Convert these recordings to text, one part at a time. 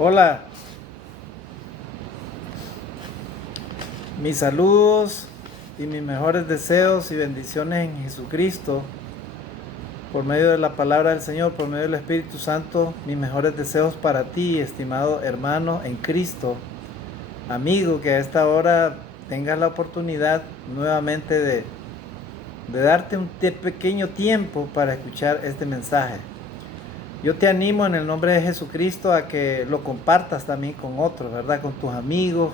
Hola, mis saludos y mis mejores deseos y bendiciones en Jesucristo, por medio de la palabra del Señor, por medio del Espíritu Santo, mis mejores deseos para ti, estimado hermano en Cristo, amigo, que a esta hora tengas la oportunidad nuevamente de darte un pequeño tiempo para escuchar este mensaje. Yo te animo en el nombre de Jesucristo a que lo compartas también con otros, ¿verdad? Con tus amigos,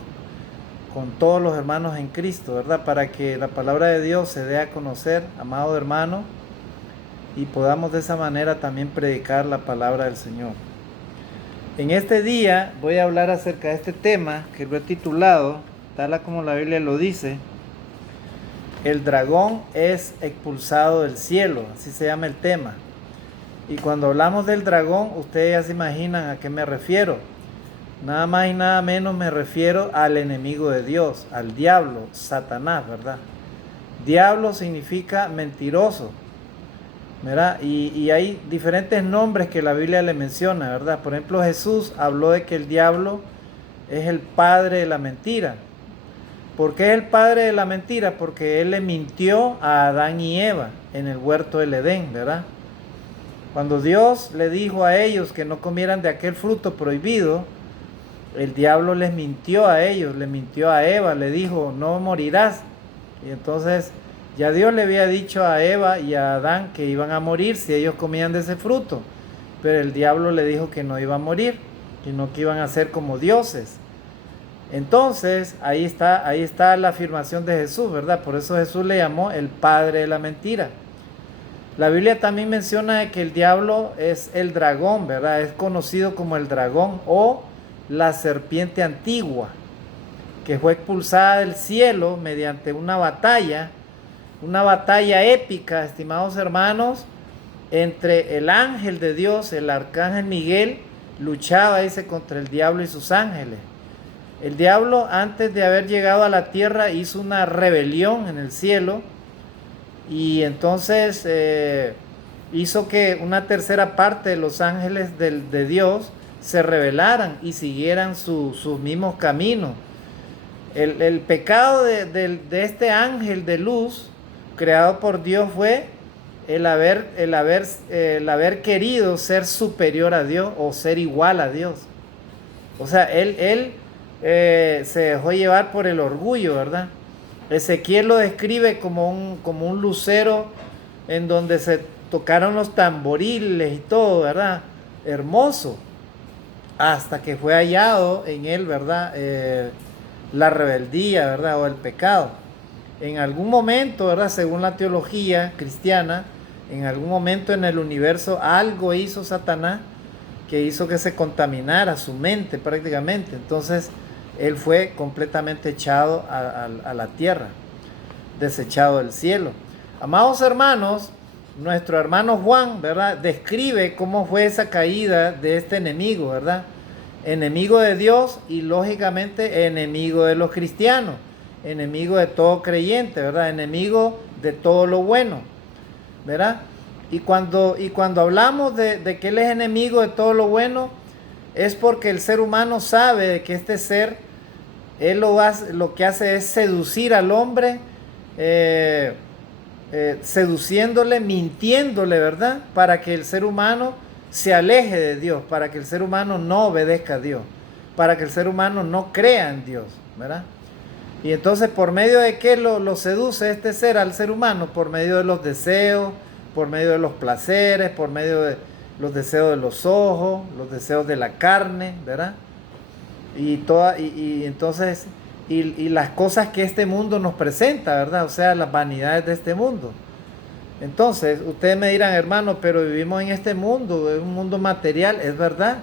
con todos los hermanos en Cristo, ¿verdad? Para que la palabra de Dios se dé a conocer, amado hermano, y podamos de esa manera también predicar la palabra del Señor. En este día voy a hablar acerca de este tema que lo he titulado, tal como la Biblia lo dice, el dragón es expulsado del cielo, así se llama el tema. Y cuando hablamos del dragón, ustedes ya se imaginan a qué me refiero. Nada más y nada menos me refiero al enemigo de Dios, al diablo, Satanás, ¿verdad? Diablo significa mentiroso, ¿verdad? Y hay diferentes nombres que la Biblia le menciona, ¿verdad? Por ejemplo, Jesús habló de que el diablo es el padre de la mentira. ¿Por qué es el padre de la mentira? Porque él le mintió a Adán y Eva en el huerto del Edén, ¿verdad? Cuando Dios le dijo a ellos que no comieran de aquel fruto prohibido, el diablo les mintió a ellos, le mintió a Eva, le dijo, no morirás. Y entonces ya Dios le había dicho a Eva y a Adán que iban a morir si ellos comían de ese fruto. Pero el diablo le dijo que no iba a morir, sino que iban a ser como dioses. Entonces ahí está la afirmación de Jesús, ¿verdad? Por eso Jesús le llamó el padre de la mentira. La Biblia también menciona que el diablo es el dragón, ¿verdad? Es conocido como el dragón o la serpiente antigua, que fue expulsada del cielo mediante una batalla épica, estimados hermanos, entre el ángel de Dios, el arcángel Miguel, luchaba, dice, contra el diablo y sus ángeles. El diablo, antes de haber llegado a la tierra, hizo una rebelión en el cielo y entonces hizo que una tercera parte de los ángeles de Dios se rebelaran y siguieran sus mismos caminos. El pecado de este ángel de luz creado por Dios fue el haber querido ser superior a Dios o ser igual a Dios. O sea, él se dejó llevar por el orgullo, ¿verdad? Ezequiel lo describe como un lucero en donde se tocaron los tamboriles y todo, ¿verdad? Hermoso. Hasta que fue hallado en él, ¿verdad? La rebeldía, ¿verdad? O el pecado. En algún momento, ¿verdad? Según la teología cristiana, en algún momento en el universo algo hizo Satanás que hizo que se contaminara su mente prácticamente. Entonces, él fue completamente echado a la tierra, desechado del cielo. Amados hermanos, nuestro hermano Juan, ¿verdad? Describe cómo fue esa caída de este enemigo, ¿verdad? Enemigo de Dios y lógicamente enemigo de los cristianos, enemigo de todo creyente, ¿verdad? Enemigo de todo lo bueno, ¿verdad? Y cuando hablamos de que Él es enemigo de todo lo bueno, es porque el ser humano sabe de que este ser, él lo que hace es seducir al hombre, seduciéndole, mintiéndole, ¿verdad? Para que el ser humano se aleje de Dios, para que el ser humano no obedezca a Dios, para que el ser humano no crea en Dios, ¿verdad? Y entonces, ¿por medio de qué lo seduce este ser al ser humano? Por medio de los deseos, por medio de los placeres, por medio de los deseos de los ojos, los deseos de la carne, ¿verdad? Entonces, las cosas que este mundo nos presenta, ¿verdad? O sea, las vanidades de este mundo. Entonces, ustedes me dirán, hermano, pero vivimos en este mundo, es un mundo material, es verdad.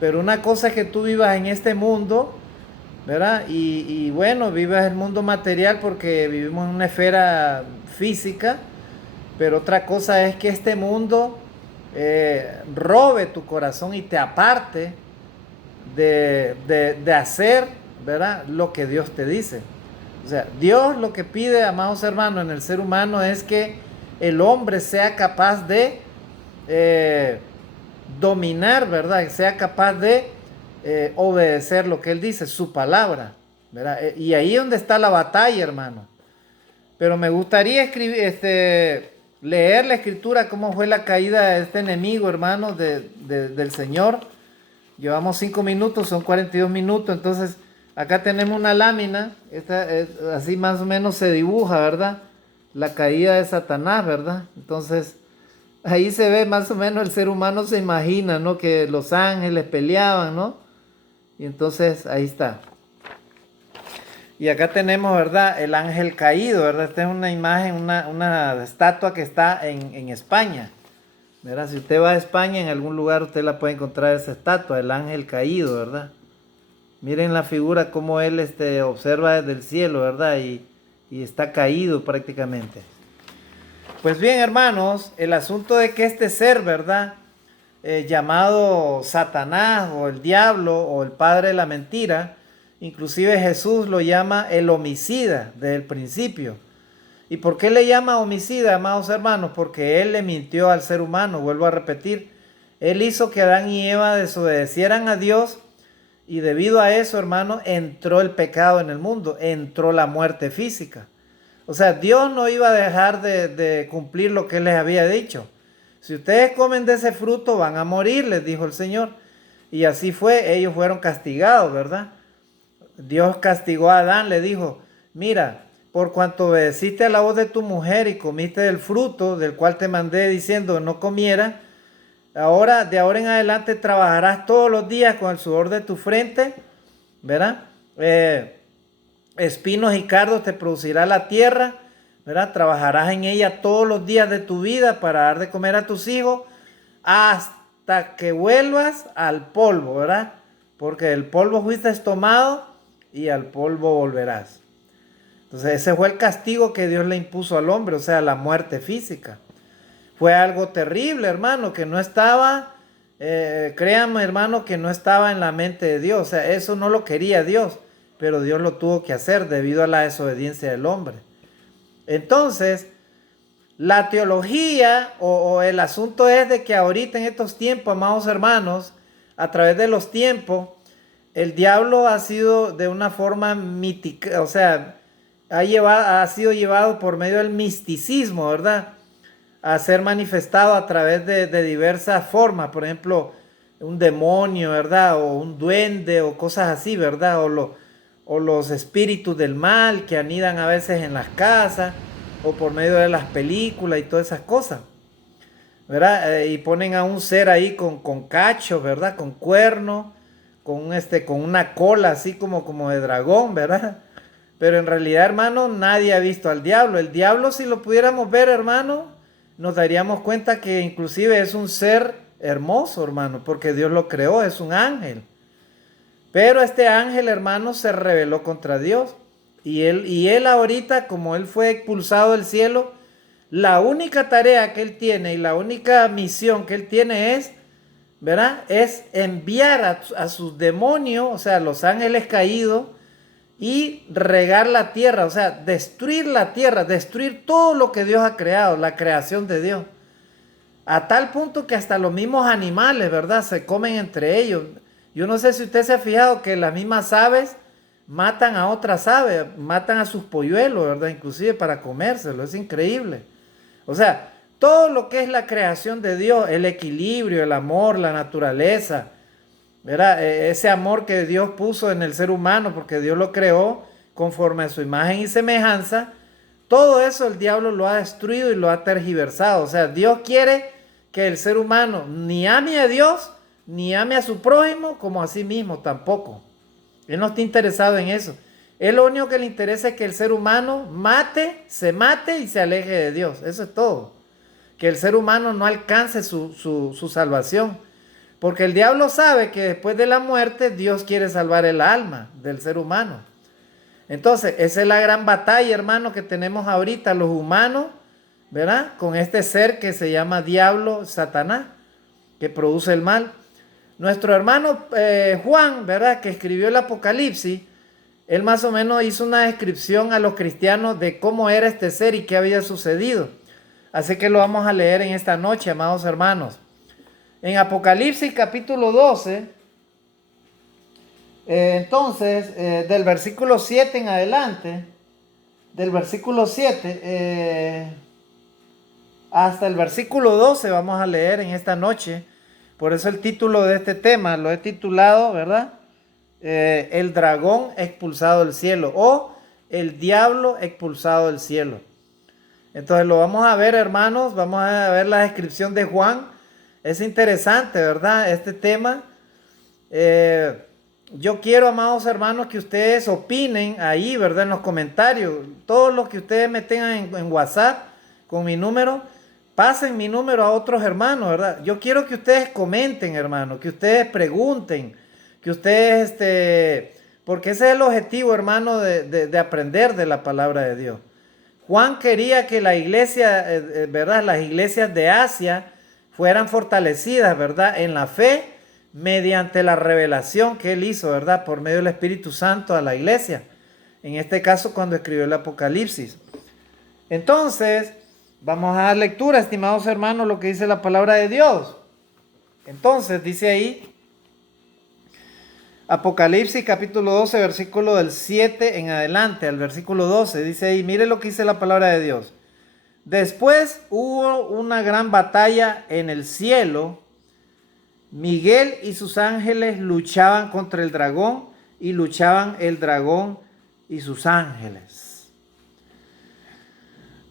Pero una cosa es que tú vivas en este mundo, ¿verdad? Y bueno, vivas el mundo material porque vivimos en una esfera física, pero otra cosa es que este mundo robe tu corazón y te aparte de hacer, ¿verdad? Lo que Dios te dice. O sea, Dios lo que pide, amados hermanos, en el ser humano es que el hombre sea capaz de dominar, ¿verdad? Que sea capaz de obedecer lo que Él dice, su palabra, ¿verdad? Y ahí es donde está la batalla, hermano. Pero me gustaría leer la escritura, cómo fue la caída de este enemigo, hermano, del Señor. Llevamos 5 minutos, son 42 minutos, entonces acá tenemos una lámina, así más o menos se dibuja, ¿verdad? La caída de Satanás, ¿verdad? Entonces ahí se ve más o menos el ser humano se imagina, ¿no? Que los ángeles peleaban, ¿no? Y entonces ahí está. Y acá tenemos, ¿verdad? El ángel caído, ¿verdad? Esta es una imagen, una estatua que está en España, ¿verdad? Si usted va a España, en algún lugar usted la puede encontrar esa estatua, el ángel caído, ¿verdad? Miren la figura como él observa desde el cielo, ¿verdad? Y está caído prácticamente. Pues bien, hermanos, el asunto de que este ser, ¿verdad? Llamado Satanás o el diablo o el padre de la mentira, inclusive Jesús lo llama el homicida desde el principio. ¿Y por qué le llama homicida, amados hermanos? Porque él le mintió al ser humano, vuelvo a repetir. Él hizo que Adán y Eva desobedecieran a Dios y debido a eso, hermano, entró el pecado en el mundo, entró la muerte física. O sea, Dios no iba a dejar de cumplir lo que Él les había dicho. Si ustedes comen de ese fruto van a morir, les dijo el Señor. Y así fue, ellos fueron castigados, ¿verdad? Dios castigó a Adán, le dijo, mira, por cuanto obedeciste a la voz de tu mujer y comiste del fruto del cual te mandé diciendo no comiera, de ahora en adelante trabajarás todos los días con el sudor de tu frente, ¿verdad? Espinos y cardos te producirá la tierra, ¿verdad? Trabajarás en ella todos los días de tu vida para dar de comer a tus hijos hasta que vuelvas al polvo, ¿verdad? Porque del polvo fuiste tomado y al polvo volverás. Entonces ese fue el castigo que Dios le impuso al hombre, o sea, la muerte física. Fue algo terrible, hermano, que no estaba, créanme, hermano, que no estaba en la mente de Dios. O sea, eso no lo quería Dios, pero Dios lo tuvo que hacer debido a la desobediencia del hombre. Entonces, la teología o el asunto es de que ahorita en estos tiempos, amados hermanos, a través de los tiempos, el diablo ha sido de una forma mítica, o sea, ha sido llevado por medio del misticismo, ¿verdad? A ser manifestado a través de diversas formas, por ejemplo, un demonio, ¿verdad? O un duende o cosas así, ¿verdad? O los espíritus del mal que anidan a veces en las casas o por medio de las películas y todas esas cosas, ¿verdad? Y ponen a un ser ahí con cachos, ¿verdad? Con cuernos, con una cola así como de dragón, ¿verdad? Pero en realidad, hermano, nadie ha visto al diablo. El diablo, si lo pudiéramos ver, hermano, nos daríamos cuenta que inclusive es un ser hermoso, hermano, porque Dios lo creó, es un ángel. Pero este ángel, hermano, se rebeló contra Dios. Y él ahorita, como él fue expulsado del cielo, la única tarea que él tiene y la única misión que él tiene es, ¿verdad? Es enviar a sus demonios, o sea, los ángeles caídos, y regar la tierra, o sea, destruir la tierra, destruir todo lo que Dios ha creado, la creación de Dios. A tal punto que hasta los mismos animales, ¿verdad? Se comen entre ellos. Yo no sé si usted se ha fijado que las mismas aves matan a otras aves, matan a sus polluelos, ¿verdad? Inclusive para comérselo, es increíble. O sea, todo lo que es la creación de Dios, el equilibrio, el amor, la naturaleza, ¿verdad? Ese amor que Dios puso en el ser humano, porque Dios lo creó conforme a su imagen y semejanza, todo eso el diablo lo ha destruido y lo ha tergiversado. O sea, Dios quiere que el ser humano ni ame a Dios, ni ame a su prójimo, como a sí mismo tampoco. Él no está interesado en eso. Él lo único que le interesa es que el ser humano se mate y se aleje de Dios. Eso es todo. Que el ser humano no alcance su salvación. Porque el diablo sabe que después de la muerte Dios quiere salvar el alma del ser humano. Entonces, esa es la gran batalla, hermano, que tenemos ahorita los humanos, ¿verdad? Con este ser que se llama diablo, Satanás, que produce el mal. Nuestro hermano Juan, ¿verdad? Que escribió el Apocalipsis, él más o menos hizo una descripción a los cristianos de cómo era este ser y qué había sucedido. Así que lo vamos a leer en esta noche, amados hermanos. En Apocalipsis capítulo 12, Entonces, del versículo 7 en adelante, del versículo 7 hasta el versículo 12 vamos a leer en esta noche. Por eso el título de este tema lo he titulado, ¿verdad? El dragón expulsado del cielo o el diablo expulsado del cielo. Entonces lo vamos a ver, hermanos, vamos a ver la descripción de Juan. Es interesante, ¿verdad? Este tema. Yo quiero, amados hermanos, que ustedes opinen ahí, ¿verdad? En los comentarios. Todo lo que ustedes me tengan en WhatsApp con mi número, pasen mi número a otros hermanos, ¿verdad? Yo quiero que ustedes comenten, hermanos, que ustedes pregunten, que ustedes, porque ese es el objetivo, hermano, de aprender de la palabra de Dios. Juan quería que la iglesia, ¿verdad? Las iglesias de Asia fueran fortalecidas, ¿verdad? En la fe, mediante la revelación que él hizo, ¿verdad? Por medio del Espíritu Santo a la iglesia. En este caso, cuando escribió el Apocalipsis. Entonces, vamos a dar lectura, estimados hermanos, lo que dice la palabra de Dios. Entonces, dice ahí, Apocalipsis capítulo 12, versículo del 7 en adelante, al versículo 12, dice ahí, mire lo que dice la palabra de Dios. Después hubo una gran batalla en el cielo. Miguel y sus ángeles luchaban contra el dragón y luchaban el dragón y sus ángeles.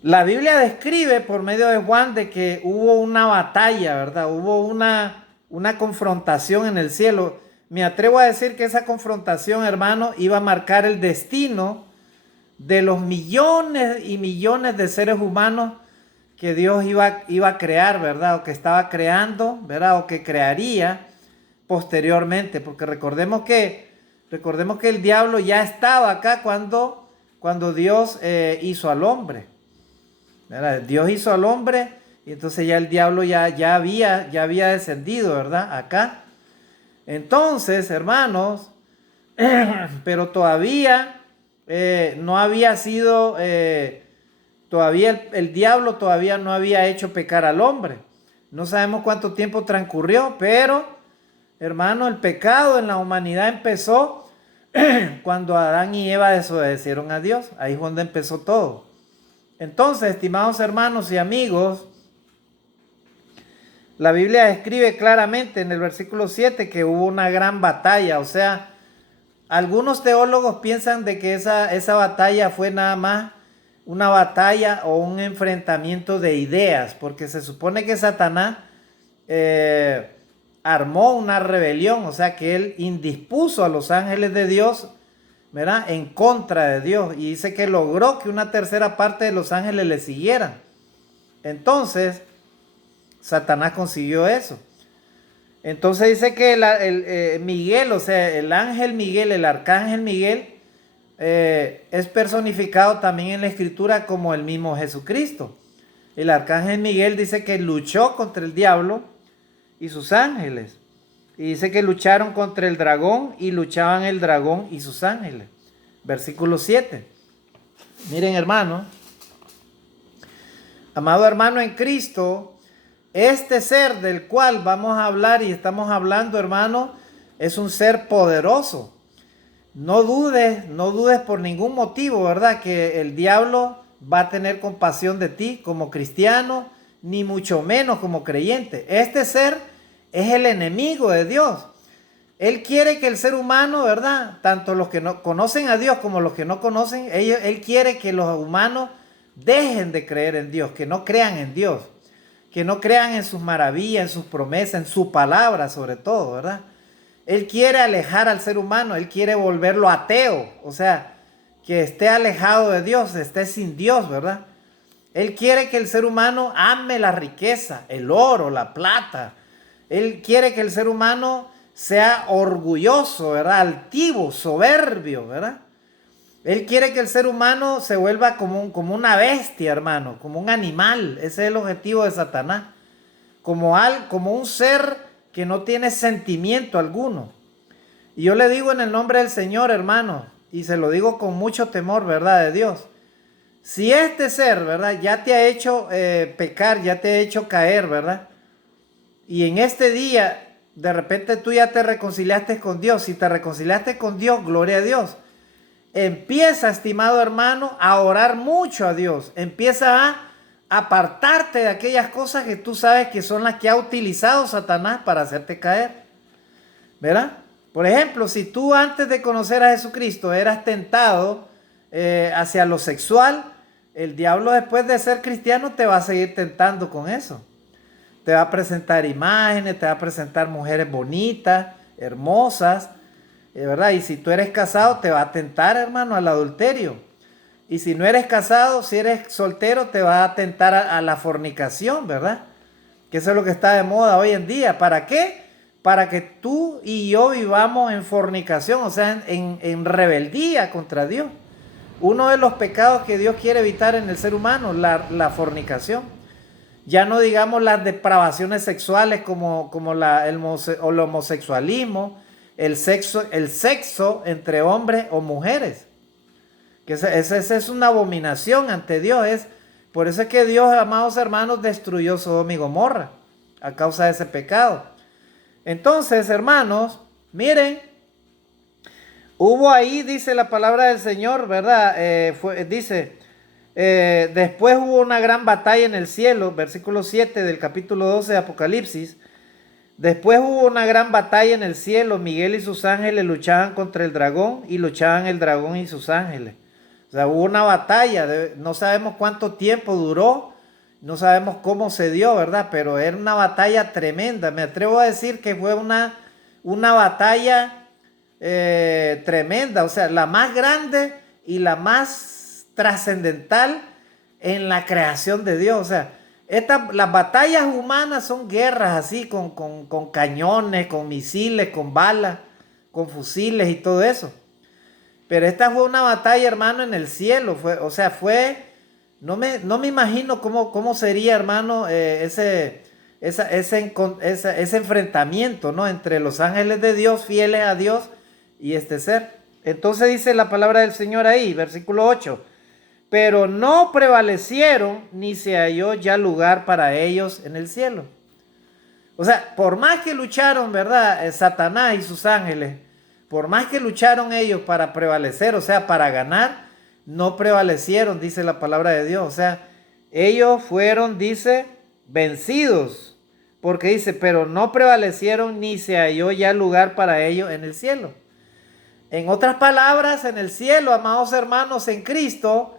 La Biblia describe por medio de Juan de que hubo una batalla, ¿verdad? Hubo una confrontación en el cielo. Me atrevo a decir que esa confrontación, hermano, iba a marcar el destino de los millones y millones de seres humanos que Dios iba a crear, ¿verdad? O que estaba creando, ¿verdad? O que crearía posteriormente. Porque recordemos que el diablo ya estaba acá cuando Dios hizo al hombre, ¿verdad? Dios hizo al hombre y entonces ya el diablo ya había descendido, ¿verdad? Acá. Entonces, hermanos, pero todavía no había sido, todavía el diablo todavía no había hecho pecar al hombre. No sabemos cuánto tiempo transcurrió, pero, hermano, el pecado en la humanidad empezó cuando Adán y Eva desobedecieron a Dios. Ahí es donde empezó todo. Entonces, estimados hermanos y amigos, la Biblia describe claramente en el versículo 7 que hubo una gran batalla. O sea, algunos teólogos piensan de que esa batalla fue nada más una batalla o un enfrentamiento de ideas, porque se supone que Satanás armó una rebelión, o sea que él indispuso a los ángeles de Dios, ¿verdad?, en contra de Dios, y dice que logró que una tercera parte de los ángeles le siguieran. Entonces, Satanás consiguió eso. Entonces dice que Miguel, o sea, el ángel Miguel, el arcángel Miguel, es personificado también en la escritura como el mismo Jesucristo. El arcángel Miguel dice que luchó contra el diablo y sus ángeles. Y dice que lucharon contra el dragón y luchaban el dragón y sus ángeles. Versículo 7. Miren, hermano. Amado hermano en Cristo, este ser del cual vamos a hablar y estamos hablando, hermano, es un ser poderoso. No dudes por ningún motivo, ¿verdad?, que el diablo va a tener compasión de ti como cristiano, ni mucho menos como creyente. Este ser es el enemigo de Dios. Él quiere que el ser humano, ¿verdad?, tanto los que no conocen a Dios como los que no conocen, él quiere que los humanos dejen de creer en Dios, que no crean en Dios, que no crean en sus maravillas, en sus promesas, en su palabra sobre todo, ¿verdad? Él quiere alejar al ser humano, él quiere volverlo ateo, o sea, que esté alejado de Dios, esté sin Dios, ¿verdad? Él quiere que el ser humano ame la riqueza, el oro, la plata. Él quiere que el ser humano sea orgulloso, ¿verdad?, altivo, soberbio, ¿verdad? Él quiere que el ser humano se vuelva como una bestia, hermano, como un animal. Ese es el objetivo de Satanás. Como un ser que no tiene sentimiento alguno. Y yo le digo en el nombre del Señor, hermano, y se lo digo con mucho temor, ¿verdad?, de Dios. Si este ser, ¿verdad?, ya te ha hecho pecar, ya te ha hecho caer, ¿verdad?, y en este día de repente tú ya te reconciliaste con Dios. Si te reconciliaste con Dios, gloria a Dios. Empieza, estimado hermano, a orar mucho a Dios. Empieza a apartarte de aquellas cosas que tú sabes que son las que ha utilizado Satanás para hacerte caer. ¿Verdad? Por ejemplo, si tú antes de conocer a Jesucristo eras tentado hacia lo sexual, el diablo después de ser cristiano te va a seguir tentando con eso. Te va a presentar imágenes, te va a presentar mujeres bonitas, hermosas, ¿verdad? Y si tú eres casado, te va a tentar, hermano, al adulterio. Y si no eres casado, si eres soltero, te va a tentar a la fornicación, ¿verdad? Que eso es lo que está de moda hoy en día. ¿Para qué? Para que tú y yo vivamos en fornicación, o sea, en rebeldía contra Dios. Uno de los pecados que Dios quiere evitar en el ser humano, la fornicación. Ya no digamos las depravaciones sexuales como el homosexualismo, el sexo entre hombres o mujeres. Que esa es una abominación ante Dios. Por eso es que Dios, amados hermanos, destruyó Sodoma y Gomorra a causa de ese pecado. Entonces, hermanos, miren, hubo ahí, dice la palabra del Señor, ¿verdad? Después hubo una gran batalla en el cielo, versículo 7 del capítulo 12 de Apocalipsis. Después hubo una gran batalla en el cielo, Miguel y sus ángeles luchaban contra el dragón y luchaban el dragón y sus ángeles. O sea, hubo una batalla, no sabemos cuánto tiempo duró, no sabemos cómo se dio, ¿verdad? Pero era una batalla tremenda. Me atrevo a decir que fue una batalla tremenda, o sea, la más grande y la más trascendental en la creación de Dios. O sea, las batallas humanas son guerras así, con cañones, con misiles, con balas, con fusiles y todo eso. Pero esta fue una batalla, hermano, en el cielo. No me imagino cómo sería, hermano, ese enfrentamiento, ¿no? Entre los ángeles de Dios, fieles a Dios, y este ser. Entonces dice la palabra del Señor ahí, versículo 8. Pero no prevalecieron, ni se halló ya lugar para ellos en el cielo. O sea, por más que lucharon, ¿verdad? Satanás y sus ángeles, por más que lucharon ellos para prevalecer, o sea, para ganar, no prevalecieron, dice la palabra de Dios. O sea, ellos fueron, dice, vencidos. Porque dice, pero no prevalecieron ni se halló ya lugar para ellos en el cielo. En otras palabras, en el cielo, amados hermanos, en Cristo,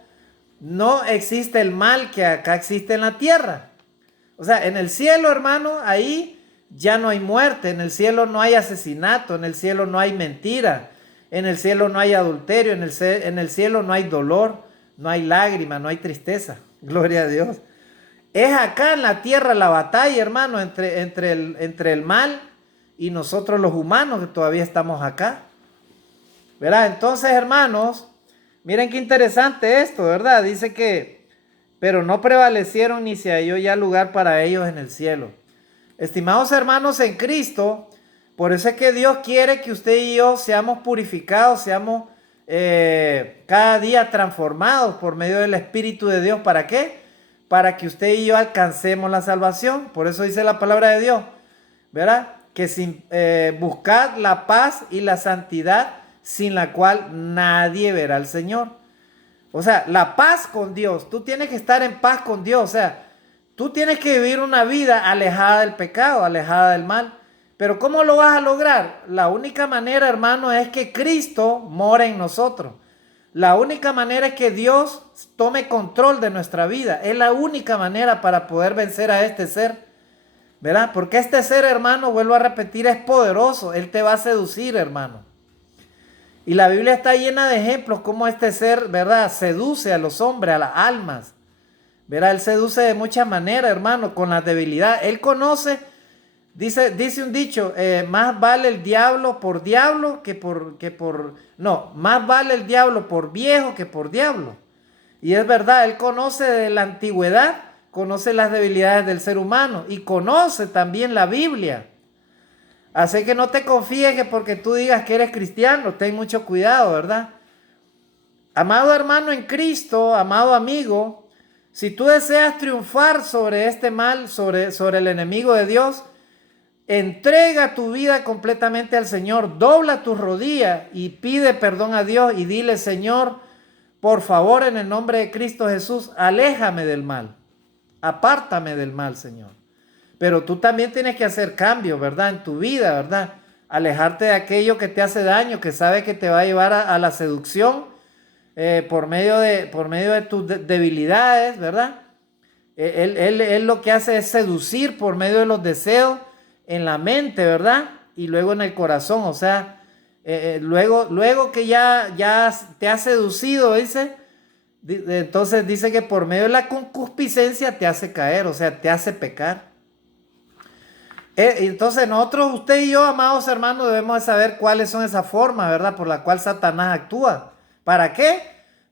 no existe el mal que acá existe en la tierra. O sea, en el cielo, hermano, ahí ya no hay muerte, en el cielo no hay asesinato, en el cielo no hay mentira, en el cielo no hay adulterio, en el cielo no hay dolor, no hay lágrima, no hay tristeza. Gloria a Dios. Es acá en la tierra la batalla, hermano, entre el mal y nosotros los humanos que todavía estamos acá. ¿Verdad? Entonces, hermanos, miren qué interesante esto, ¿verdad? Dice que, pero no prevalecieron ni se halló ya lugar para ellos en el cielo. Estimados hermanos en Cristo, por eso es que Dios quiere que usted y yo seamos purificados, seamos cada día transformados por medio del Espíritu de Dios. ¿Para qué? Para que usted y yo alcancemos la salvación. Por eso dice la palabra de Dios, ¿verdad? Que buscad la paz y la santidad, sin la cual nadie verá al Señor. O sea, la paz con Dios. Tú tienes que estar en paz con Dios. O sea, tú tienes que vivir una vida alejada del pecado, alejada del mal. Pero ¿cómo lo vas a lograr? La única manera, hermano, es que Cristo mora en nosotros. La única manera es que Dios tome control de nuestra vida. Es la única manera para poder vencer a este ser, ¿verdad? Porque este ser, hermano, vuelvo a repetir, es poderoso. Él te va a seducir, hermano. Y la Biblia está llena de ejemplos cómo este ser, ¿verdad?, seduce a los hombres, a las almas. ¿Verdad? Él seduce de muchas maneras, hermano, con la debilidad. Él conoce, dice un dicho, más vale el diablo por diablo más vale el diablo por viejo que por diablo. Y es verdad, él conoce de la antigüedad, conoce las debilidades del ser humano y conoce también la Biblia. Así que no te confíes que porque tú digas que eres cristiano, ten mucho cuidado, ¿verdad? Amado hermano en Cristo, amado amigo, si tú deseas triunfar sobre este mal, sobre el enemigo de Dios, Entrega tu vida completamente al Señor, dobla tus rodillas y pide perdón a Dios y dile: Señor, por favor, en el nombre de Cristo Jesús, aléjame del mal, apártame del mal, Señor. Pero tú también tienes que hacer cambios, ¿verdad? En tu vida, ¿verdad? Alejarte de aquello que te hace daño, que sabe que te va a llevar a la seducción por medio de tus debilidades, ¿verdad? Él lo que hace es seducir por medio de los deseos en la mente, ¿verdad? Y luego en el corazón, o sea, luego que ya te ha seducido, dice, entonces dice que por medio de la concupiscencia te hace caer, o sea, te hace pecar. Entonces nosotros, usted y yo, amados hermanos, debemos de saber cuáles son esas formas, ¿verdad? Por la cual Satanás actúa. ¿Para qué?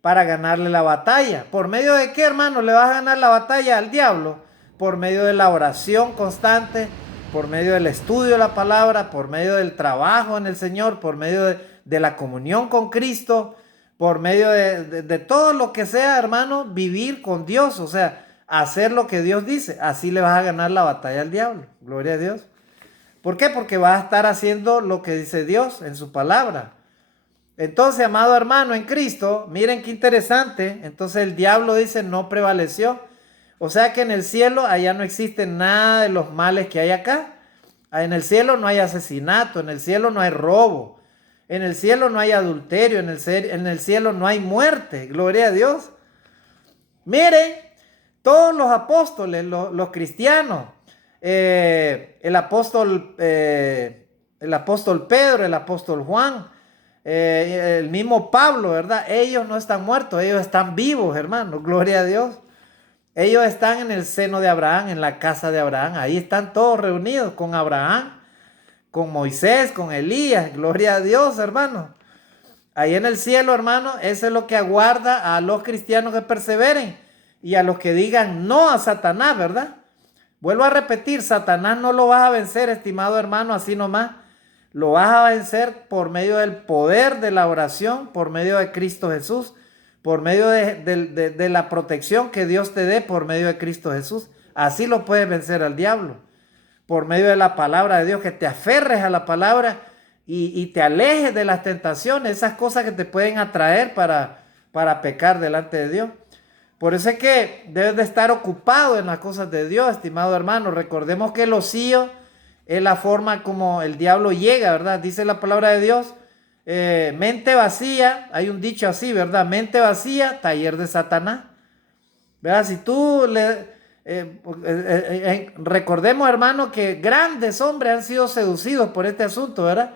Para ganarle la batalla. ¿Por medio de qué, hermano, le vas a ganar la batalla al diablo? Por medio de la oración constante, por medio del estudio de la palabra, por medio del trabajo en el Señor, por medio de la comunión con Cristo, por medio de todo lo que sea, hermano, vivir con Dios, o sea, hacer lo que Dios dice. Así le vas a ganar la batalla al diablo. Gloria a Dios. ¿Por qué? Porque vas a estar haciendo lo que dice Dios en su palabra. Entonces, amado hermano en Cristo, miren qué interesante. Entonces el diablo dice: no prevaleció. O sea que en el cielo allá no existe nada de los males que hay acá. En el cielo no hay asesinato, en el cielo no hay robo, en el cielo no hay adulterio, en el cielo no hay muerte. Gloria a Dios. Miren, todos los apóstoles, los cristianos, el apóstol Pedro, el apóstol Juan, el mismo Pablo, ¿verdad? Ellos no están muertos, ellos están vivos, hermano, gloria a Dios. Ellos están en el seno de Abraham, en la casa de Abraham, ahí están todos reunidos con Abraham, con Moisés, con Elías, gloria a Dios, hermano. Ahí en el cielo, hermano, eso es lo que aguarda a los cristianos que perseveren y a los que digan no a Satanás, ¿verdad? Vuelvo a repetir, Satanás no lo vas a vencer, estimado hermano, así nomás. Lo vas a vencer por medio del poder de la oración, por medio de Cristo Jesús, por medio de la protección que Dios te dé por medio de Cristo Jesús. Así lo puedes vencer al diablo. Por medio de la palabra de Dios, que te aferres a la palabra y te alejes de las tentaciones, esas cosas que te pueden atraer para pecar delante de Dios. Por eso es que debes de estar ocupado en las cosas de Dios, estimado hermano. Recordemos que el ocío es la forma como el diablo llega, ¿verdad? Dice la palabra de Dios, mente vacía, hay un dicho así, ¿verdad? Mente vacía, taller de Satanás. ¿Verdad? Si tú recordemos, hermano, que grandes hombres han sido seducidos por este asunto, ¿verdad?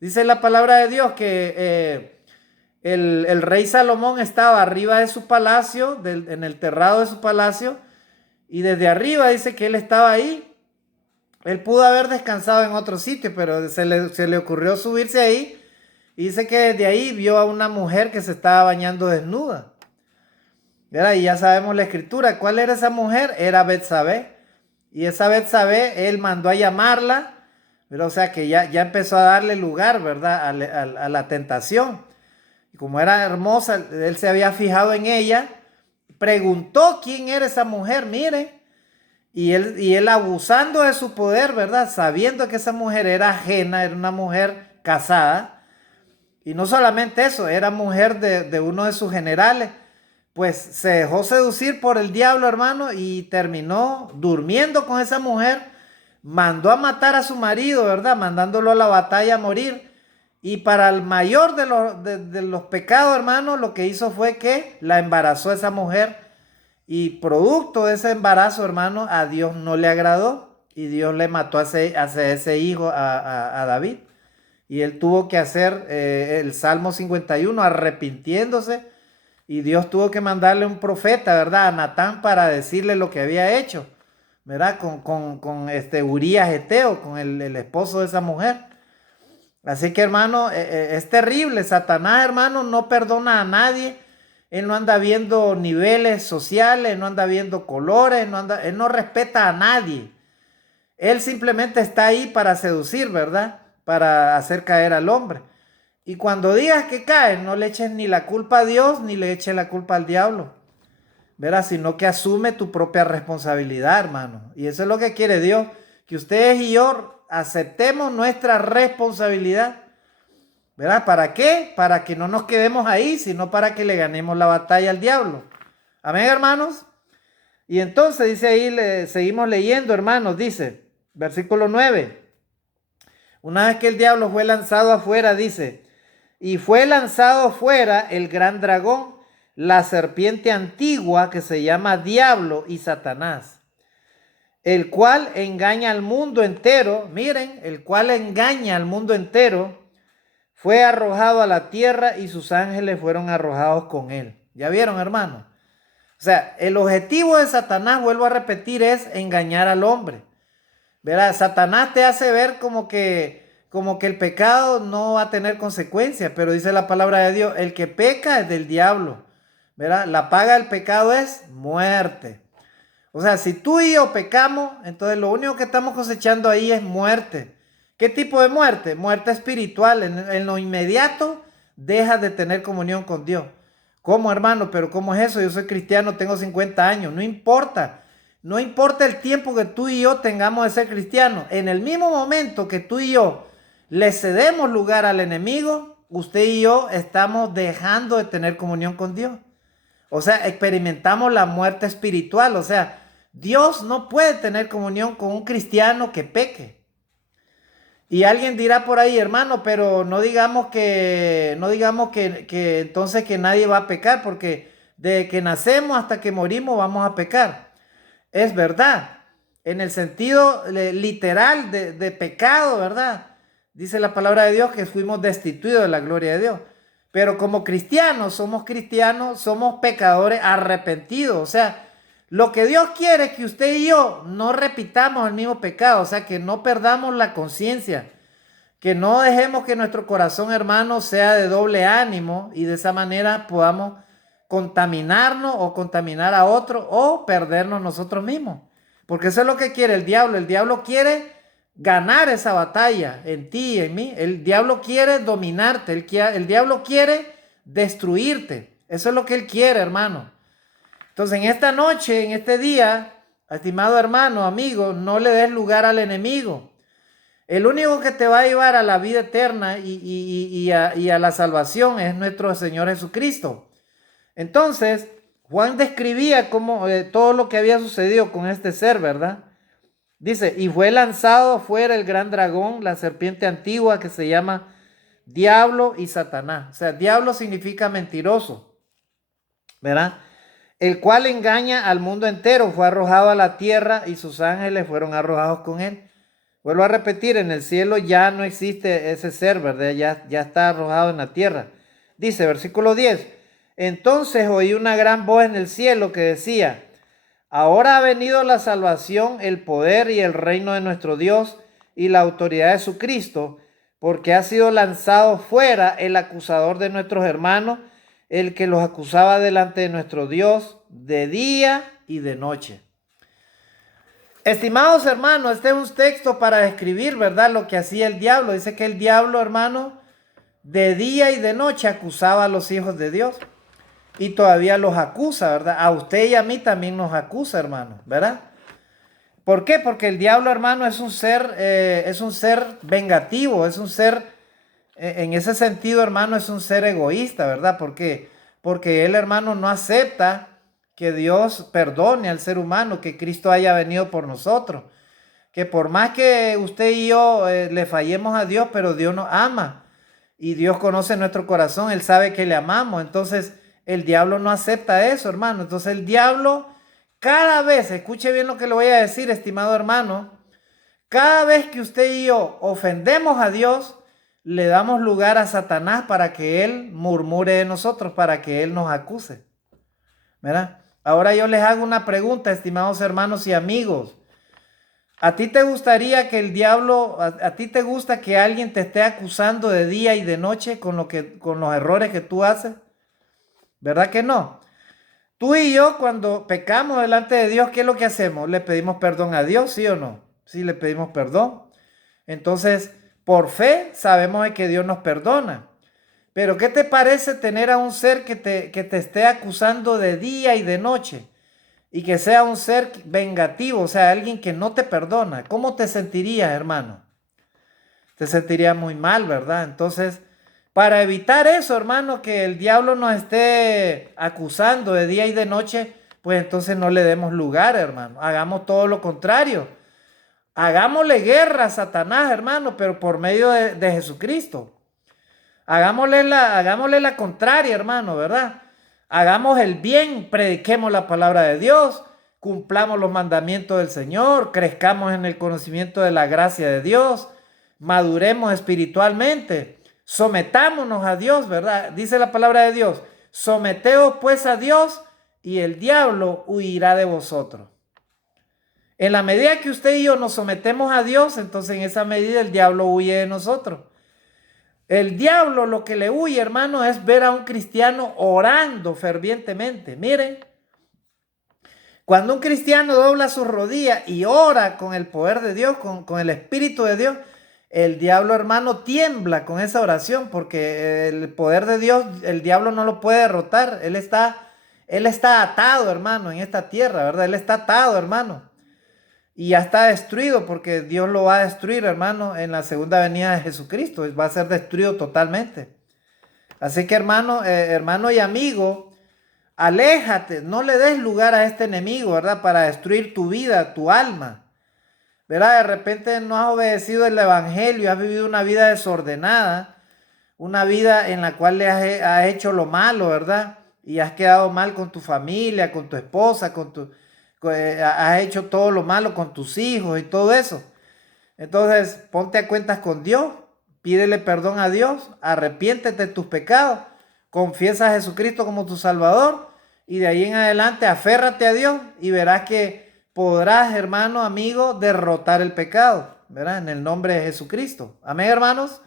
Dice la palabra de Dios que el rey Salomón estaba arriba de su palacio, en el terrado de su palacio, y desde arriba dice que él estaba ahí. Él pudo haber descansado en otro sitio, pero se le ocurrió subirse ahí, y dice que desde ahí vio a una mujer que se estaba bañando desnuda. ¿Verdad? Y ya sabemos la escritura. ¿Cuál era esa mujer? Era Betsabé. Y esa Betsabé, él mandó a llamarla, pero o sea que ya empezó a darle lugar, ¿verdad? A la tentación. Y como era hermosa, él se había fijado en ella, preguntó quién era esa mujer, mire. Y él abusando de su poder, ¿verdad? Sabiendo que esa mujer era ajena, era una mujer casada. Y no solamente eso, era mujer de uno de sus generales. Pues se dejó seducir por el diablo, hermano, y terminó durmiendo con esa mujer. Mandó a matar a su marido, ¿verdad? Mandándolo a la batalla a morir. Y para el mayor de los pecados, hermano, lo que hizo fue que la embarazó esa mujer. Y producto de ese embarazo, hermano, a Dios no le agradó. Y Dios le mató a ese hijo, a David. Y él tuvo que hacer el Salmo 51, arrepintiéndose. Y Dios tuvo que mandarle un profeta, ¿verdad? A Natán, para decirle lo que había hecho, ¿verdad? Con Urías Eteo, con el esposo de esa mujer. Así que, hermano, es terrible. Satanás, hermano, no perdona a nadie. Él no anda viendo niveles sociales, no anda viendo colores, él no respeta a nadie. Él simplemente está ahí para seducir, ¿verdad? Para hacer caer al hombre. Y cuando digas que cae, no le eches ni la culpa a Dios, ni le eches la culpa al diablo, ¿verdad? Sino que asume tu propia responsabilidad, hermano. Y eso es lo que quiere Dios, que ustedes y yo aceptemos nuestra responsabilidad. ¿Verdad? ¿Para qué? Para que no nos quedemos ahí, sino para que le ganemos la batalla al diablo. Amén, hermanos. Y entonces dice ahí, seguimos leyendo, hermanos, dice, versículo 9. Una vez que el diablo fue lanzado afuera, dice, y fue lanzado afuera el gran dragón, la serpiente antigua que se llama Diablo y Satanás, el cual engaña al mundo entero. Miren, el cual engaña al mundo entero, fue arrojado a la tierra y sus ángeles fueron arrojados con él. ¿Ya vieron, hermano? O sea, el objetivo de Satanás, vuelvo a repetir, es engañar al hombre. ¿Verdad? Satanás te hace ver como que el pecado no va a tener consecuencias, pero dice la palabra de Dios, el que peca es del diablo. ¿Verdad? La paga del pecado es muerte. O sea, si tú y yo pecamos, entonces lo único que estamos cosechando ahí es muerte. ¿Qué tipo de muerte? Muerte espiritual. En lo inmediato dejas de tener comunión con Dios. ¿Cómo, hermano? ¿Pero cómo es eso? Yo soy cristiano, tengo 50 años. No importa. No importa el tiempo que tú y yo tengamos de ser cristianos. En el mismo momento que tú y yo le cedemos lugar al enemigo, usted y yo estamos dejando de tener comunión con Dios. O sea, experimentamos la muerte espiritual. O sea, Dios no puede tener comunión con un cristiano que peque. Y alguien dirá por ahí, hermano, pero no digamos que entonces que nadie va a pecar, porque de que nacemos hasta que morimos vamos a pecar. Es verdad, en el sentido literal de pecado, ¿verdad? Dice la palabra de Dios que fuimos destituidos de la gloria de Dios. Pero como cristianos, somos pecadores arrepentidos. O sea, lo que Dios quiere es que usted y yo no repitamos el mismo pecado, o sea, que no perdamos la conciencia, que no dejemos que nuestro corazón, hermano, sea de doble ánimo y de esa manera podamos contaminarnos o contaminar a otro o perdernos nosotros mismos. Porque eso es lo que quiere el diablo. El diablo quiere ganar esa batalla en ti y en mí. El diablo quiere dominarte, el diablo quiere destruirte. Eso es lo que él quiere, hermano. Entonces, en esta noche, en este día, estimado hermano, amigo, no le des lugar al enemigo. El único que te va a llevar a la vida eterna y a la salvación es nuestro Señor Jesucristo. Entonces, Juan describía todo lo que había sucedido con este ser, ¿verdad? Dice, y fue lanzado fuera el gran dragón, la serpiente antigua que se llama Diablo y Satanás. O sea, diablo significa mentiroso, ¿verdad? El cual engaña al mundo entero, fue arrojado a la tierra y sus ángeles fueron arrojados con él. Vuelvo a repetir, en el cielo ya no existe ese ser, ¿verdad? Ya está arrojado en la tierra. Dice, versículo 10, entonces oí una gran voz en el cielo que decía, ahora ha venido la salvación, el poder y el reino de nuestro Dios y la autoridad de su Cristo, porque ha sido lanzado fuera el acusador de nuestros hermanos, el que los acusaba delante de nuestro Dios de día y de noche. Estimados hermanos, este es un texto para describir, ¿verdad?, lo que hacía el diablo. Dice que el diablo, hermano, de día y de noche acusaba a los hijos de Dios. Y todavía los acusa, ¿verdad? A usted y a mí también nos acusa, hermano, ¿verdad? ¿Por qué? Porque el diablo, hermano, es un ser vengativo, es un ser, en ese sentido, hermano, es un ser egoísta, ¿verdad? ¿Por qué? Porque él, hermano, no acepta que Dios perdone al ser humano, que Cristo haya venido por nosotros. Que por más que usted y yo le fallemos a Dios, pero Dios nos ama. Y Dios conoce nuestro corazón, Él sabe que le amamos. Entonces, el diablo no acepta eso, hermano. Entonces, el diablo, cada vez, escuche bien lo que le voy a decir, estimado hermano, cada vez que usted y yo ofendemos a Dios, le damos lugar a Satanás para que él murmure de nosotros, para que él nos acuse. ¿Verdad? Ahora yo les hago una pregunta, estimados hermanos y amigos. ¿A ti te gustaría que el diablo, a ti te gusta que alguien te esté acusando de día y de noche con los errores que tú haces? ¿Verdad que no? Tú y yo cuando pecamos delante de Dios, ¿qué es lo que hacemos? ¿Le pedimos perdón a Dios, sí o no? Sí, le pedimos perdón. Entonces, por fe sabemos que Dios nos perdona. Pero ¿qué te parece tener a un ser que te esté acusando de día y de noche? Y que sea un ser vengativo, o sea, alguien que no te perdona. ¿Cómo te sentirías, hermano? te sentiría muy mal, ¿verdad? Entonces, para evitar eso, hermano, que el diablo nos esté acusando de día y de noche, pues entonces no le demos lugar, hermano. Hagamos todo lo contrario. Hagámosle guerra a Satanás, hermano, pero por medio de Jesucristo. Hagámosle la contraria, hermano, ¿verdad? Hagamos el bien, prediquemos la palabra de Dios, cumplamos los mandamientos del Señor, crezcamos en el conocimiento de la gracia de Dios, maduremos espiritualmente, sometámonos a Dios, ¿verdad? Dice la palabra de Dios, someteos pues a Dios y el diablo huirá de vosotros. En la medida que usted y yo nos sometemos a Dios, entonces en esa medida el diablo huye de nosotros. El diablo lo que le huye, hermano, es ver a un cristiano orando fervientemente. Miren, cuando un cristiano dobla sus rodillas y ora con el poder de Dios, con el Espíritu de Dios, el diablo, hermano, tiembla con esa oración porque el poder de Dios, el diablo no lo puede derrotar. Él está atado, hermano, en esta tierra, ¿verdad? Él está atado, hermano. Y ya está destruido porque Dios lo va a destruir, hermano, en la segunda venida de Jesucristo. Va a ser destruido totalmente. Así que, hermano y amigo, aléjate, no le des lugar a este enemigo, ¿verdad? Para destruir tu vida, tu alma. ¿Verdad? De repente no has obedecido el evangelio, has vivido una vida desordenada, una vida en la cual has hecho lo malo, ¿verdad? Y has quedado mal con tu familia, con tu esposa, has hecho todo lo malo con tus hijos y todo eso. Entonces, ponte a cuentas con Dios, pídele perdón a Dios, arrepiéntete de tus pecados, confiesa a Jesucristo como tu Salvador y de ahí en adelante aférrate a Dios y verás que podrás, hermano, amigo, derrotar el pecado, ¿verdad? En el nombre de Jesucristo. Amén, hermanos.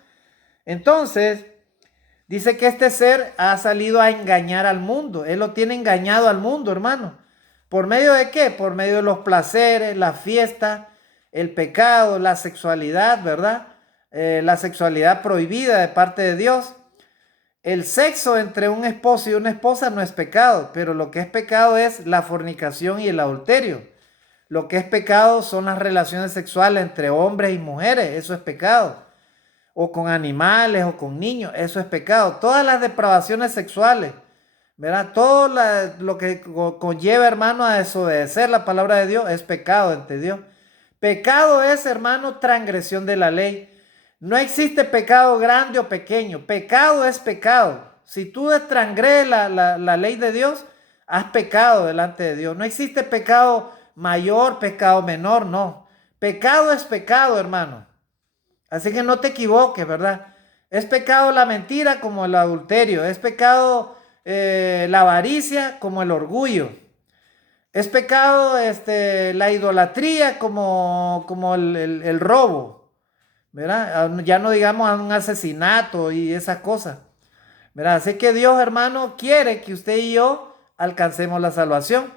Entonces, dice que este ser ha salido a engañar al mundo. Él lo tiene engañado al mundo, hermano. ¿Por medio de qué? Por medio de los placeres, la fiesta, el pecado, la sexualidad, ¿verdad? La sexualidad prohibida de parte de Dios. El sexo entre un esposo y una esposa no es pecado, pero lo que es pecado es la fornicación y el adulterio. Lo que es pecado son las relaciones sexuales entre hombres y mujeres, eso es pecado. O con animales o con niños, eso es pecado. Todas las depravaciones sexuales, ¿verdad? Todo lo que conlleva, hermano, a desobedecer la palabra de Dios es pecado ante Dios. Pecado es, hermano, transgresión de la ley. No existe pecado grande o pequeño. Pecado es pecado. Si tú transgredes la ley de Dios, has pecado delante de Dios. No existe pecado mayor, pecado menor, no. Pecado es pecado, hermano. Así que no te equivoques, ¿verdad? Es pecado la mentira como el adulterio. Es pecado la avaricia como el orgullo. Es pecado la idolatría como el robo, ¿verdad? Ya no digamos un asesinato y esas cosas, ¿verdad? Así que Dios, hermano, quiere que usted y yo alcancemos la salvación.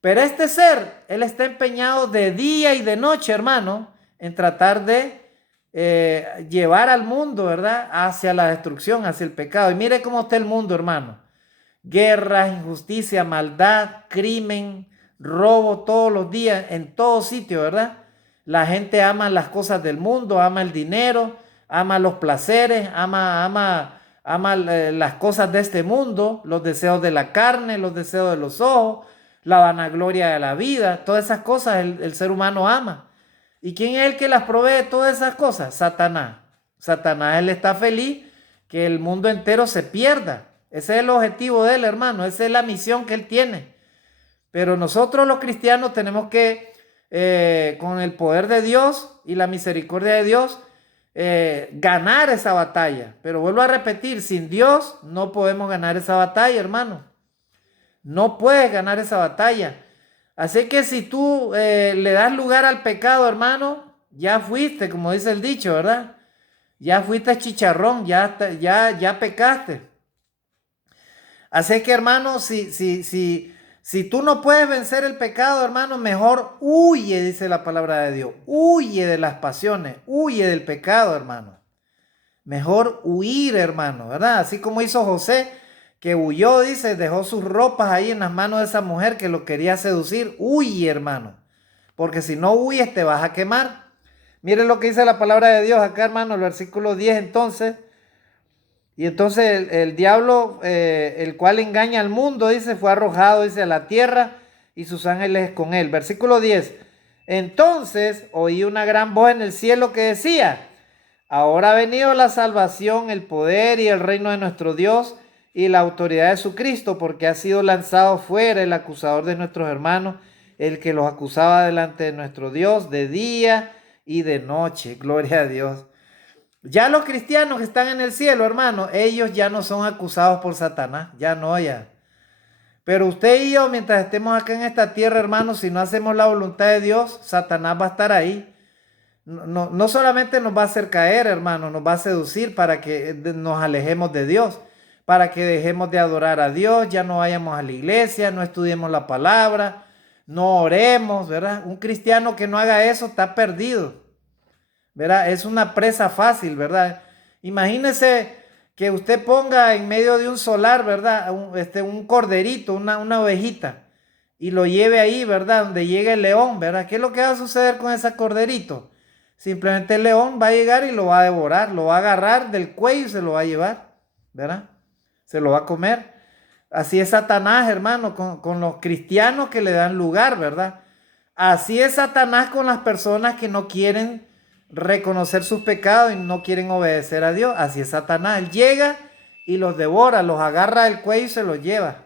Pero este ser, él está empeñado de día y de noche, hermano, en tratar de llevar al mundo, ¿verdad? Hacia la destrucción, hacia el pecado. Y mire cómo está el mundo, hermano. Guerra, injusticia, maldad, crimen, robo todos los días, en todo sitio, ¿verdad? La gente ama las cosas del mundo, ama el dinero, ama los placeres, ama las cosas de este mundo, los deseos de la carne, los deseos de los ojos, la vanagloria de la vida, todas esas cosas el ser humano ama. ¿Y quién es el que las provee todas esas cosas? Satanás. Satanás, él está feliz que el mundo entero se pierda. Ese es el objetivo de él, hermano. Esa es la misión que él tiene. Pero nosotros los cristianos tenemos que, con el poder de Dios y la misericordia de Dios, ganar esa batalla. Pero vuelvo a repetir, sin Dios no podemos ganar esa batalla, hermano. No puedes ganar esa batalla. Así que si tú le das lugar al pecado, hermano, ya fuiste, como dice el dicho, ¿verdad? Ya fuiste chicharrón, ya pecaste. Así que, hermano, si tú no puedes vencer el pecado, hermano, mejor huye, dice la palabra de Dios. Huye de las pasiones, huye del pecado, hermano. Mejor huir, hermano, ¿verdad? Así como hizo José, que huyó, dice, dejó sus ropas ahí en las manos de esa mujer que lo quería seducir. Huye, hermano, porque si no huyes te vas a quemar. Miren lo que dice la palabra de Dios acá, hermano, el versículo 10 entonces. Y entonces el diablo, el cual engaña al mundo, dice, fue arrojado, dice, a la tierra y sus ángeles con él. Versículo 10. Entonces oí una gran voz en el cielo que decía: ahora ha venido la salvación, el poder y el reino de nuestro Dios y la autoridad de su Cristo, porque ha sido lanzado fuera el acusador de nuestros hermanos, el que los acusaba delante de nuestro Dios de día y de noche. Gloria a Dios. Ya los cristianos que están en el cielo, hermano, ellos ya no son acusados por Satanás, ya no, ya. Pero usted y yo, mientras estemos acá en esta tierra, hermano, si no hacemos la voluntad de Dios, Satanás va a estar ahí. No solamente nos va a hacer caer, hermano, nos va a seducir para que nos alejemos de Dios, para que dejemos de adorar a Dios, ya no vayamos a la iglesia, no estudiemos la palabra, no oremos, ¿verdad? Un cristiano que no haga eso está perdido, ¿verdad? Es una presa fácil, ¿verdad? Imagínese que usted ponga en medio de un solar, ¿verdad? Un corderito, una ovejita, y lo lleve ahí, ¿verdad? Donde llegue el león, ¿verdad? ¿Qué es lo que va a suceder con ese corderito? Simplemente el león va a llegar y lo va a devorar, lo va a agarrar del cuello y se lo va a llevar, ¿verdad? Se lo va a comer. Así es Satanás, hermano, con los cristianos que le dan lugar, ¿verdad? Así es Satanás con las personas que no quieren reconocer sus pecados y no quieren obedecer a Dios. Así es Satanás. Él llega y los devora, los agarra del cuello y se los lleva.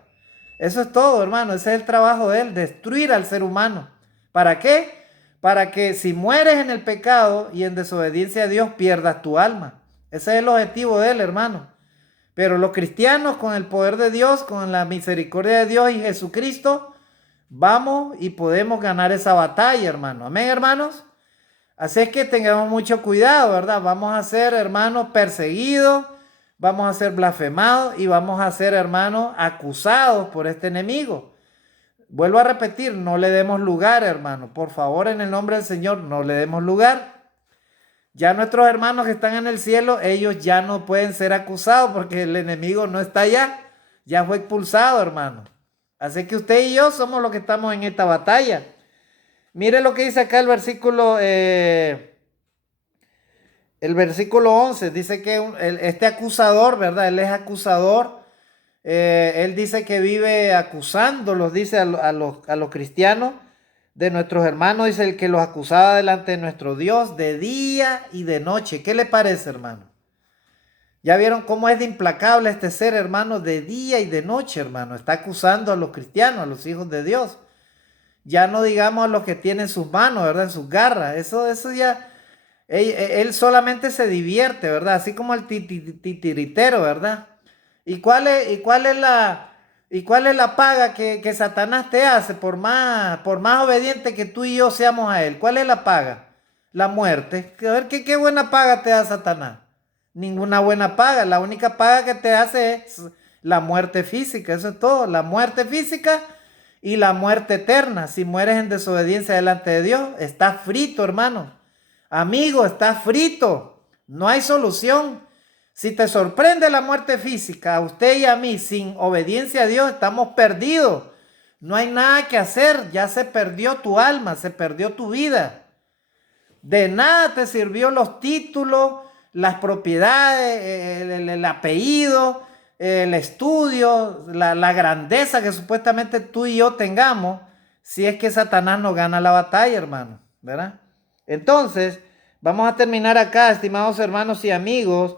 Eso es todo, hermano. Ese es el trabajo de él, destruir al ser humano. ¿Para qué? Para que si mueres en el pecado y en desobediencia a Dios, pierdas tu alma. Ese es el objetivo de él, hermano. Pero los cristianos, con el poder de Dios, con la misericordia de Dios y Jesucristo, vamos y podemos ganar esa batalla, hermano. Amén, hermanos. Así es que tengamos mucho cuidado, ¿verdad? Vamos a ser, hermanos, perseguidos, vamos a ser blasfemados y vamos a ser, hermanos, acusados por este enemigo. Vuelvo a repetir, no le demos lugar, hermano. Por favor, en el nombre del Señor, no le demos lugar. Ya nuestros hermanos que están en el cielo, ellos ya no pueden ser acusados porque el enemigo no está allá. Ya fue expulsado, hermano. Así que usted y yo somos los que estamos en esta batalla. Mire lo que dice acá el versículo 11. Dice que este acusador, ¿verdad? Él es acusador. Él dice que vive acusándolos, dice a los cristianos de nuestros hermanos, dice el que los acusaba delante de nuestro Dios de día y de noche. ¿Qué le parece, hermano? ¿Ya vieron cómo es de implacable este ser, hermano? De día y de noche, hermano. Está acusando a los cristianos, a los hijos de Dios. Ya no digamos a los que tienen sus manos, ¿verdad? En sus garras. Eso ya... Él solamente se divierte, ¿verdad? Así como el titiritero, ¿verdad? ¿Y cuál es la paga que Satanás te hace por más obediente que tú y yo seamos a él? ¿Cuál es la paga? La muerte. A ver, ¿qué buena paga te da Satanás? Ninguna buena paga. La única paga que te hace es la muerte física. Eso es todo. La muerte física y la muerte eterna. Si mueres en desobediencia delante de Dios, estás frito, hermano. Amigo, estás frito. No hay solución. Si te sorprende la muerte física, a usted y a mí, sin obediencia a Dios, estamos perdidos. No hay nada que hacer. Ya se perdió tu alma, se perdió tu vida. De nada te sirvió los títulos, las propiedades, el apellido, el estudio, la grandeza que supuestamente tú y yo tengamos, si es que Satanás no gana la batalla, hermano, ¿verdad? Entonces, vamos a terminar acá, estimados hermanos y amigos.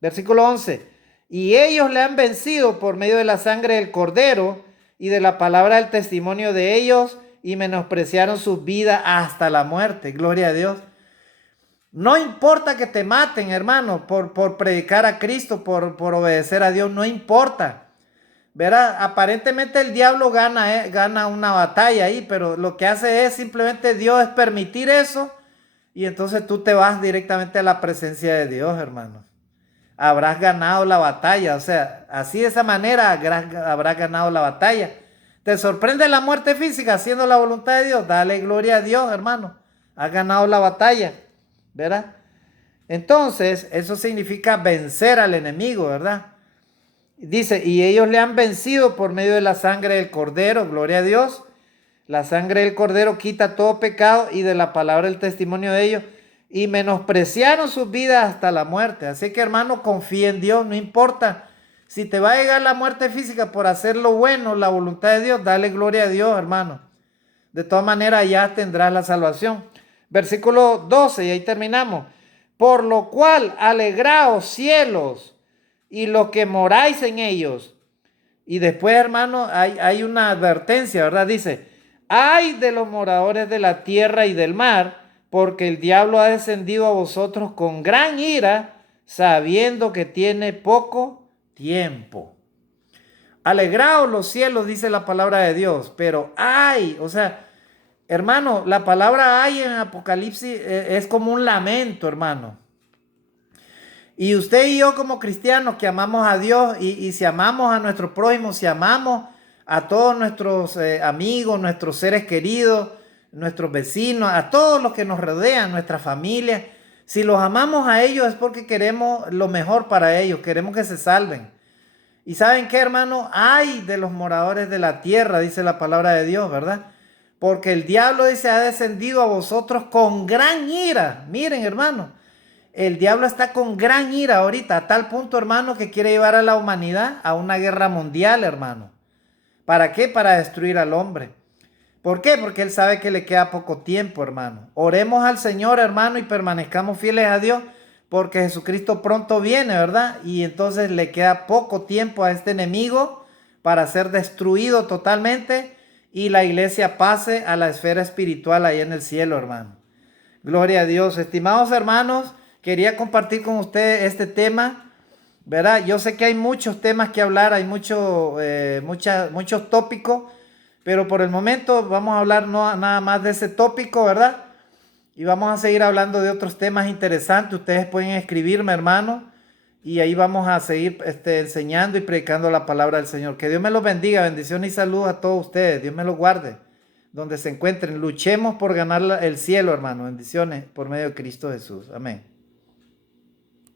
Versículo 11. Y ellos le han vencido por medio de la sangre del Cordero y de la palabra del testimonio de ellos, y menospreciaron su vida hasta la muerte. Gloria a Dios. No importa que te maten, hermano, por predicar a Cristo, por obedecer a Dios, no importa. Verá, aparentemente el diablo gana una batalla ahí, pero lo que hace es simplemente Dios es permitir eso, y entonces tú te vas directamente a la presencia de Dios, hermano. Habrás ganado la batalla, o sea, así de esa manera habrás ganado la batalla. ¿Te sorprende la muerte física haciendo la voluntad de Dios? Dale gloria a Dios, hermano. Has ganado la batalla, ¿verdad? Entonces, eso significa vencer al enemigo, ¿verdad? Dice, y ellos le han vencido por medio de la sangre del Cordero, gloria a Dios. La sangre del Cordero quita todo pecado y de la palabra del testimonio de ellos. y menospreciaron sus vidas hasta la muerte. Así que, hermano, confía en Dios, no importa. Si te va a llegar la muerte física por hacer lo bueno, la voluntad de Dios, dale gloria a Dios, hermano. De todas maneras, ya tendrás la salvación. Versículo 12, y ahí terminamos. Por lo cual, alegraos cielos y los que moráis en ellos. Y después, hermano, hay una advertencia, ¿verdad? Dice, ay de los moradores de la tierra y del mar, porque el diablo ha descendido a vosotros con gran ira, sabiendo que tiene poco tiempo. Alegraos los cielos, dice la palabra de Dios, pero ay, o sea, hermano, la palabra ay en Apocalipsis es como un lamento, hermano. Y usted y yo como cristianos que amamos a Dios y si amamos a nuestro prójimo, si amamos a todos nuestros amigos, nuestros seres queridos, nuestros vecinos, a todos los que nos rodean, nuestra familia, si los amamos a ellos es porque queremos lo mejor para ellos, queremos que se salven. Y ¿saben qué, hermano? Ay de los moradores de la tierra, dice la palabra de Dios, ¿verdad? Porque el diablo dice, ha descendido a vosotros con gran ira. Miren, hermano, el diablo está con gran ira ahorita, a tal punto, hermano, que quiere llevar a la humanidad a una guerra mundial, hermano. ¿Para qué? Para destruir al hombre. ¿Por qué? Porque él sabe que le queda poco tiempo, hermano. Oremos al Señor, hermano, y permanezcamos fieles a Dios, porque Jesucristo pronto viene, ¿verdad? Y entonces le queda poco tiempo a este enemigo para ser destruido totalmente y la iglesia pase a la esfera espiritual ahí en el cielo, hermano. Gloria a Dios. Estimados hermanos, quería compartir con ustedes este tema, ¿verdad? Yo sé que hay muchos temas que hablar, hay muchos tópicos, pero por el momento vamos a hablar nada más de ese tópico, ¿verdad? Y vamos a seguir hablando de otros temas interesantes. Ustedes pueden escribirme, hermano, y ahí vamos a seguir enseñando y predicando la palabra del Señor. Que Dios me los bendiga. Bendiciones y saludos a todos ustedes. Dios me los guarde donde se encuentren. Luchemos por ganar el cielo, hermano. Bendiciones por medio de Cristo Jesús. Amén.